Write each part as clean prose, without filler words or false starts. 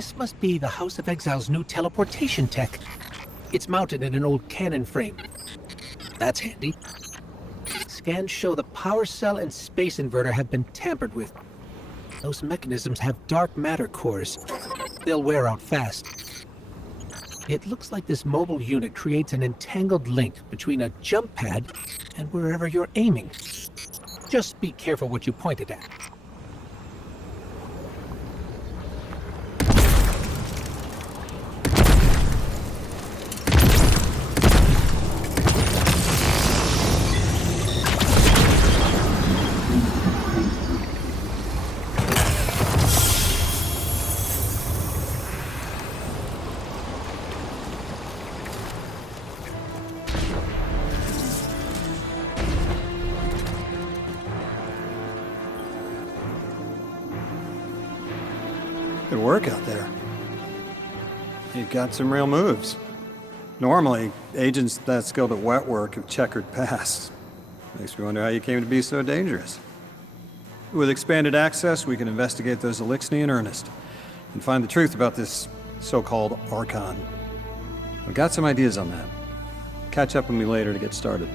This must be the House of Exile's new teleportation tech. It's mounted in an old cannon frame. That's handy. Scans show the power cell and space inverter have been tampered with. Those mechanisms have dark matter cores. They'll wear out fast. It looks like this mobile unit creates an entangled link between a jump pad and wherever you're aiming. Just be careful what you point it at. Good work out there. You've got some real moves. Normally, agents that skilled at wet work have checkered pasts. Makes me wonder how you came to be so dangerous. With expanded access, we can investigate those Elixni in earnest and find the truth about this so-called Archon. I've got some ideas on that. Catch up with me later to get started.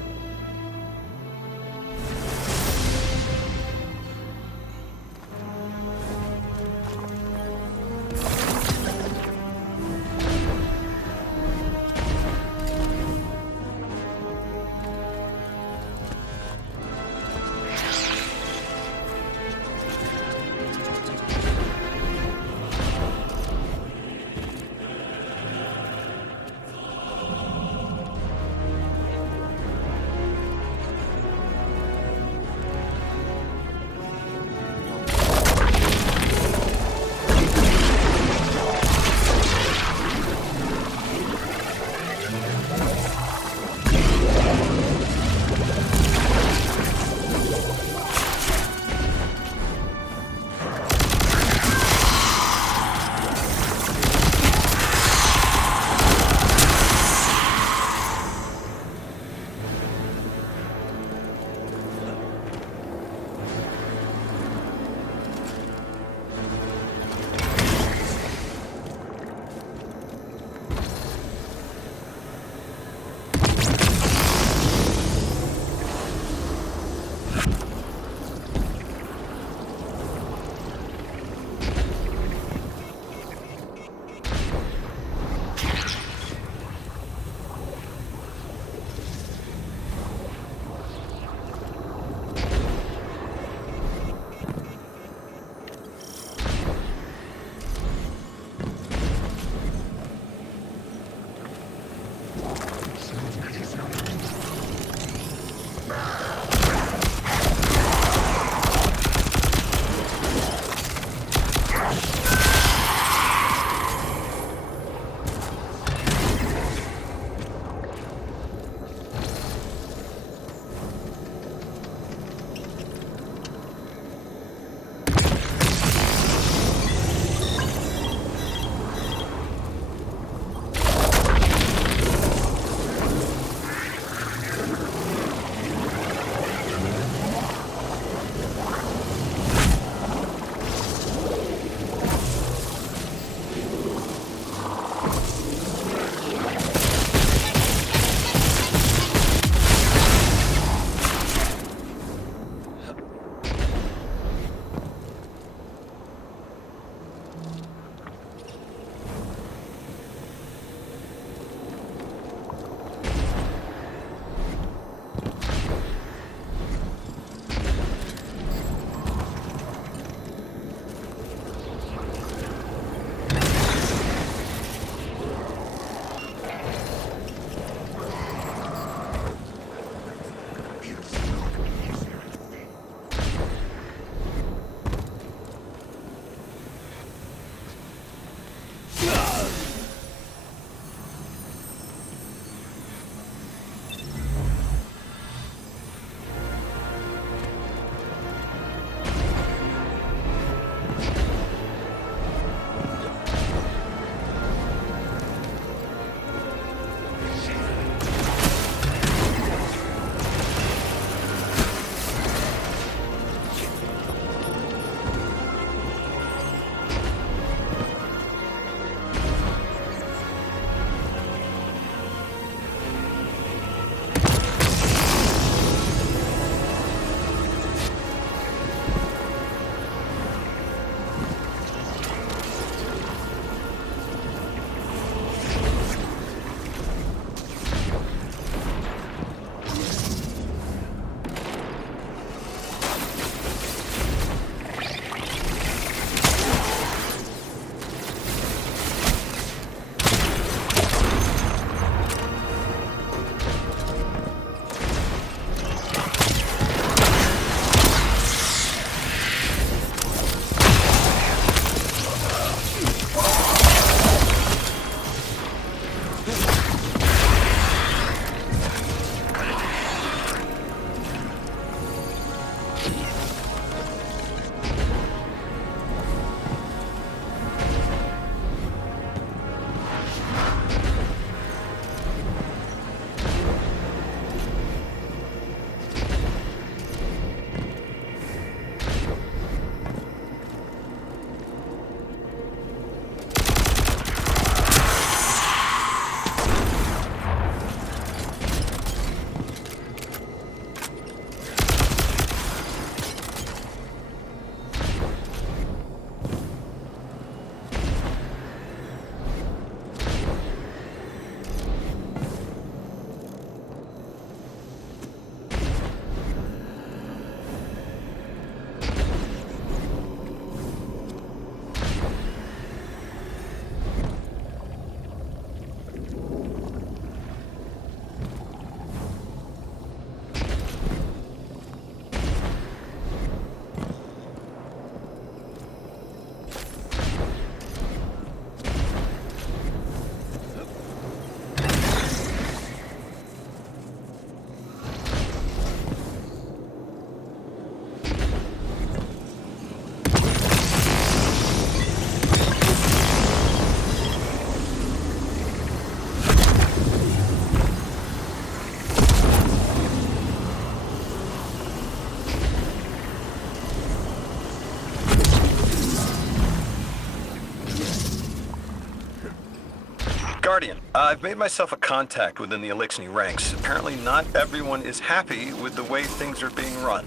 Guardian, I've made myself a contact within the Elixni ranks. Apparently not everyone is happy with the way things are being run.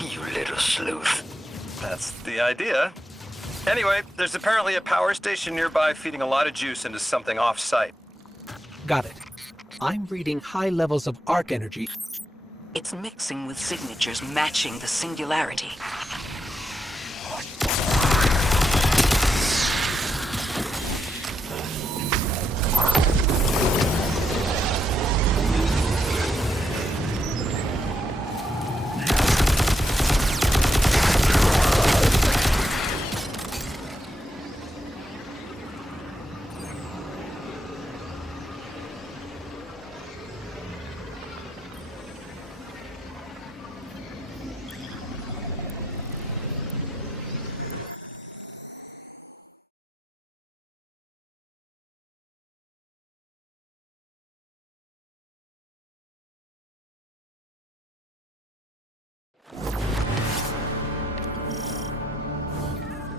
You little sleuth. That's the idea. Anyway, there's apparently a power station nearby feeding a lot of juice into something off-site. Got it. I'm reading high levels of arc energy. It's mixing with signatures matching the singularity.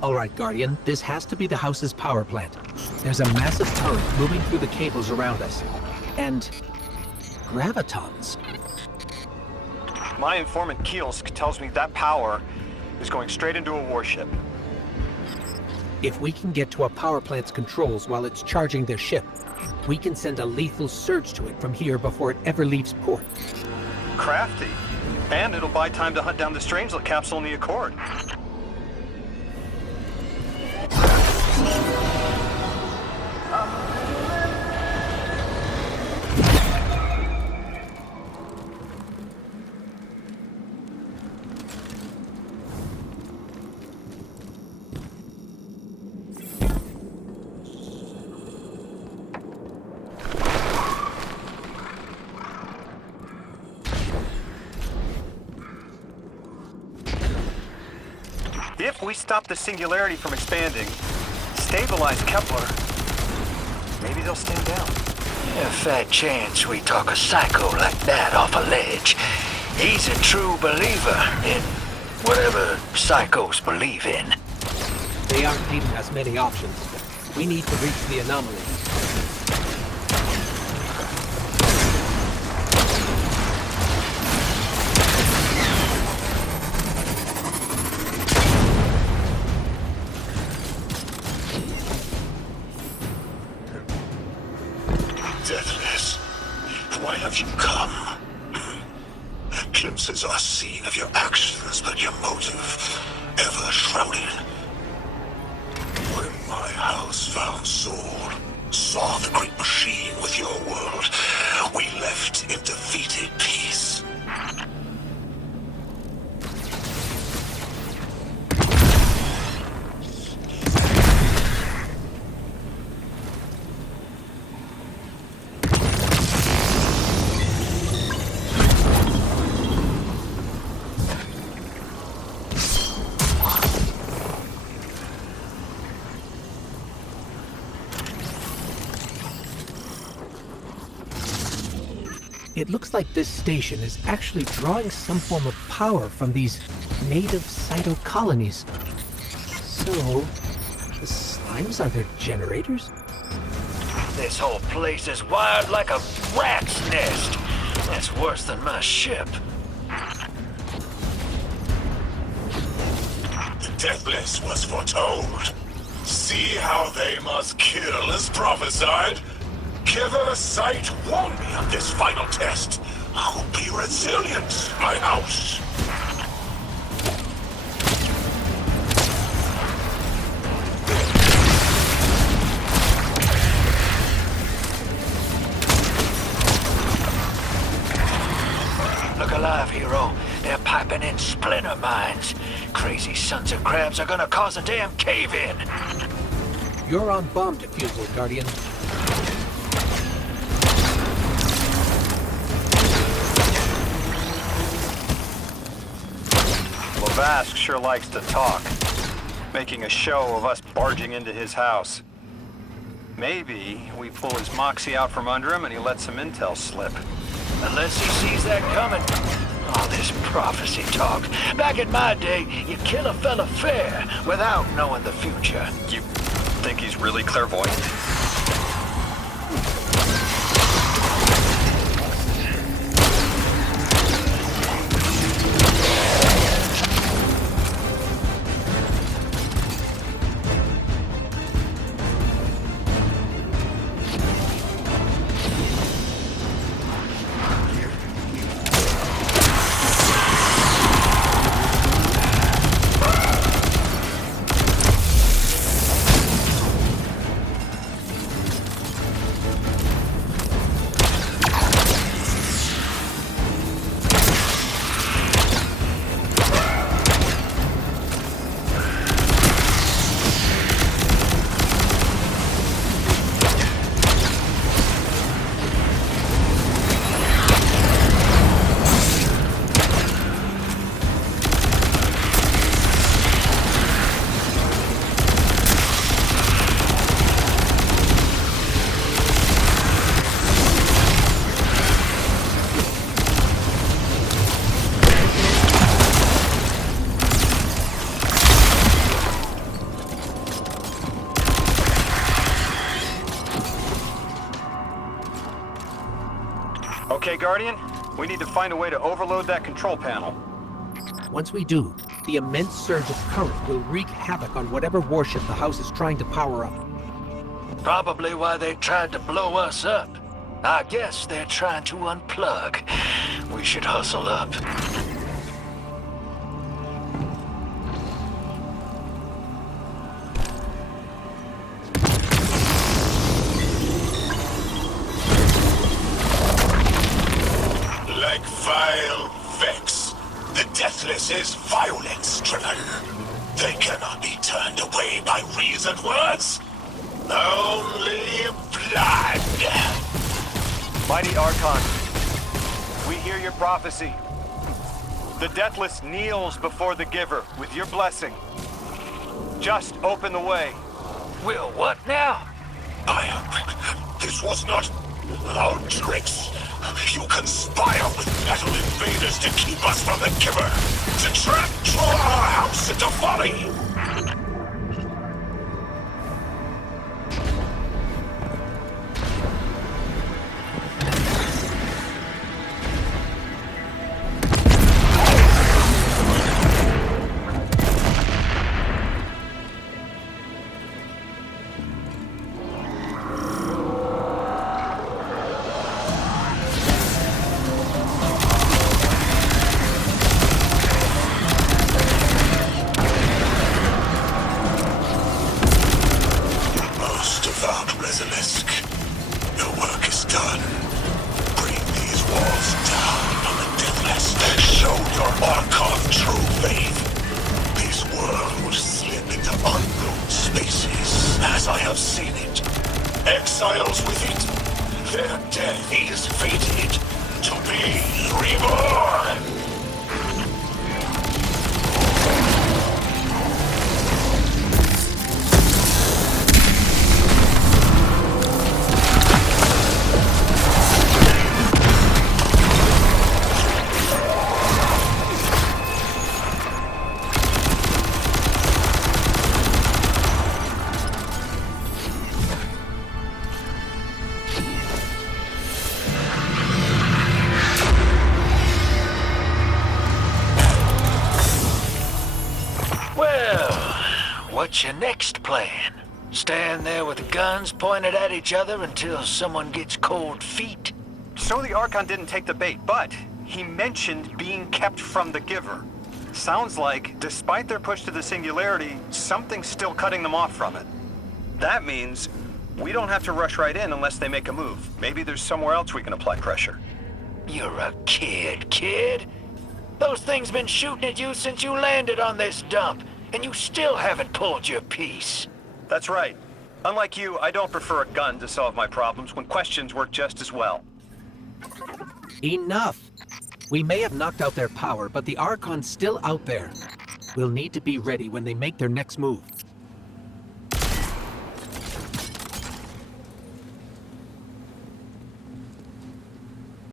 All right, Guardian, this has to be the house's power plant. There's a massive current moving through the cables around us. And gravitons. My informant Kielsk tells me that power is going straight into a warship. If we can get to a power plant's controls while it's charging their ship, we can send a lethal surge to it from here before it ever leaves port. Crafty. And it'll buy time to hunt down the Strangelet capsule in the Accord. If we stop the singularity from expanding, stabilize Kepler, maybe they'll stand down. A fat chance we talk a psycho like that off a ledge. He's a true believer in whatever psychos believe in. They aren't giving us many options. We need to reach the anomaly. Deathless, why have you come? Glimpses are seen of your actions, but your motive ever shrouded. When my house found Saul, saw the great machine with your world, we left in defeated peace. It looks like this station is actually drawing some form of power from these native cytocolonies. So, the slimes are their generators? This whole place is wired like a rat's nest. That's worse than my ship. The Deathless was foretold. See how they must kill as prophesied? Kiver Sight warned me of this final test. I'll be resilient, my house. Look alive, hero. They're piping in splinter mines. Crazy sons of crabs are gonna cause a damn cave-in. You're on bomb defusal, Guardian. Vask sure likes to talk, making a show of us barging into his house. Maybe we pull his moxie out from under him and he lets some intel slip. Unless he sees that coming. All this prophecy talk. Back in my day, you kill a fella fair without knowing the future. You think he's really clairvoyant? Okay, Guardian, we need to find a way to overload that control panel. Once we do, the immense surge of current will wreak havoc on whatever warship the house is trying to power up. Probably why they tried to blow us up. I guess they're trying to unplug. We should hustle up. Like vile Vex, the Deathless is violence driven. They cannot be turned away by reasoned words. Only blood. Mighty Archon, we hear your prophecy. The Deathless kneels before the Giver with your blessing. Just open the way. Will what now? This was not our tricks. You conspire with metal invaders to keep us from the Giver. To draw our house into folly. Your work is done. Bring these walls down on the Deathless. Show your Archon true faith. This world will slip into unknown spaces, as I have seen it. Exiles with it. Their death is fated to be reborn. What's your next plan? Stand there with the guns pointed at each other until someone gets cold feet? So the Archon didn't take the bait, but he mentioned being kept from the Giver. Sounds like, despite their push to the Singularity, something's still cutting them off from it. That means we don't have to rush right in unless they make a move. Maybe there's somewhere else we can apply pressure. You're a kid. Those things been shooting at you since you landed on this dump, and you still haven't pulled your piece. That's right. Unlike you, I don't prefer a gun to solve my problems when questions work just as well. Enough! We may have knocked out their power, but the Archon's still out there. We'll need to be ready when they make their next move.